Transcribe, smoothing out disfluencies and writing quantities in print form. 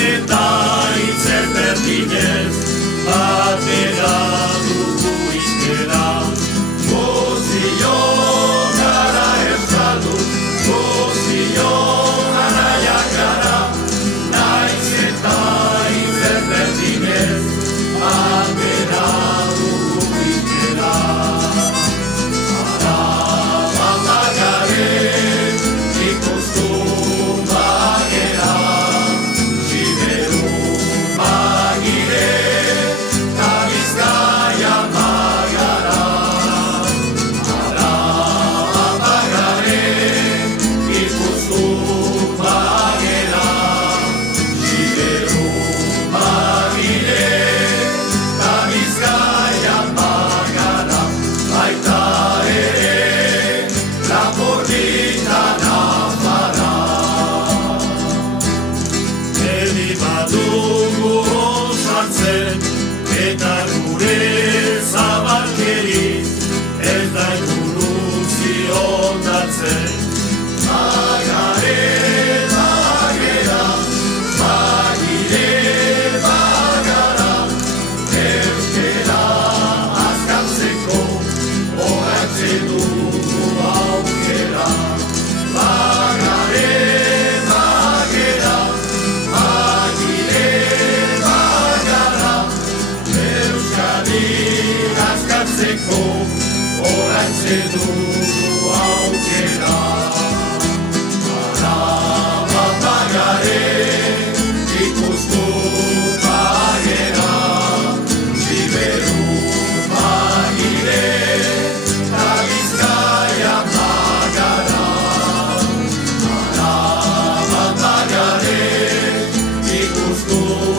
eta itzer berdinez, batera dugu izkera. Guztio gara euskaldun, guztio garaiak gara, naiz eta itzer berdinez, batera dugu izkera. Eta gure zabalkeriz ez da ikuruzi ondatzen. Bagare, bagera, bagire, bagara, euskera azkartzeko horatzen dugu aukera. Bagare, bagera, bagire, askatzeko oraintxe dugu aukera. Araba bagare, ikustu bagera, Siberu bagire, eta Bizkaia bagara. Araba bagare, ikustu